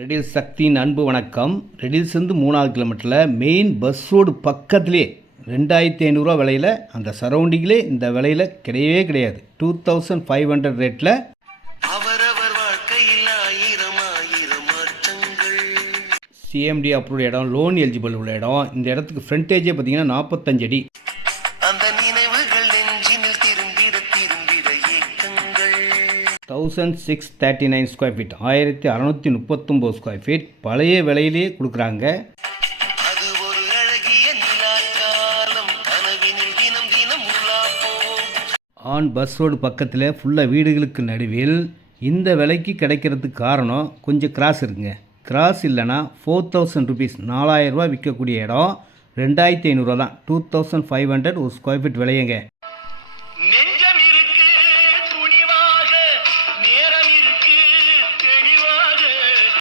Riddles சக்தியின் அன்பு வணக்கம். ரெடில்ஸ்லேருந்து 3வது கிலோமீட்டரில் மெயின் பஸ் ரோடு பக்கத்துலேயே 2500 விலையில், அந்த சரௌண்டிங்கிலே இந்த விலையில் கிடையவே கிடையாது. 2500 ரேட்டில் சிஎம்டி அப்ரூவ்ட் இடம், லோன் எலிஜிபிள் உள்ள இடம். இந்த இடத்துக்கு ஃப்ரண்டேஜே பார்த்தீங்கன்னா 45 அடி. 1639 ஸ்கொயர் ஃபீட், 1639 ஸ்கொயர் ஃபீட் பழைய விலையிலே கொடுக்குறாங்க. ஆன் பஸ் ரோடு பக்கத்தில் ஃபுல்லாக வீடுகளுக்கு நடுவில் இந்த விலைக்கு கிடைக்கிறதுக்கு காரணம் கொஞ்சம் கிராஸ் இருக்குங்க. கிராஸ் இல்லைன்னா 4000 ருபீஸ், 4000 ரூபா விற்கக்கூடிய இடம் 2500 தான். 2500 ஒரு ஸ்கொயர் ஃபீட் விலையங்க.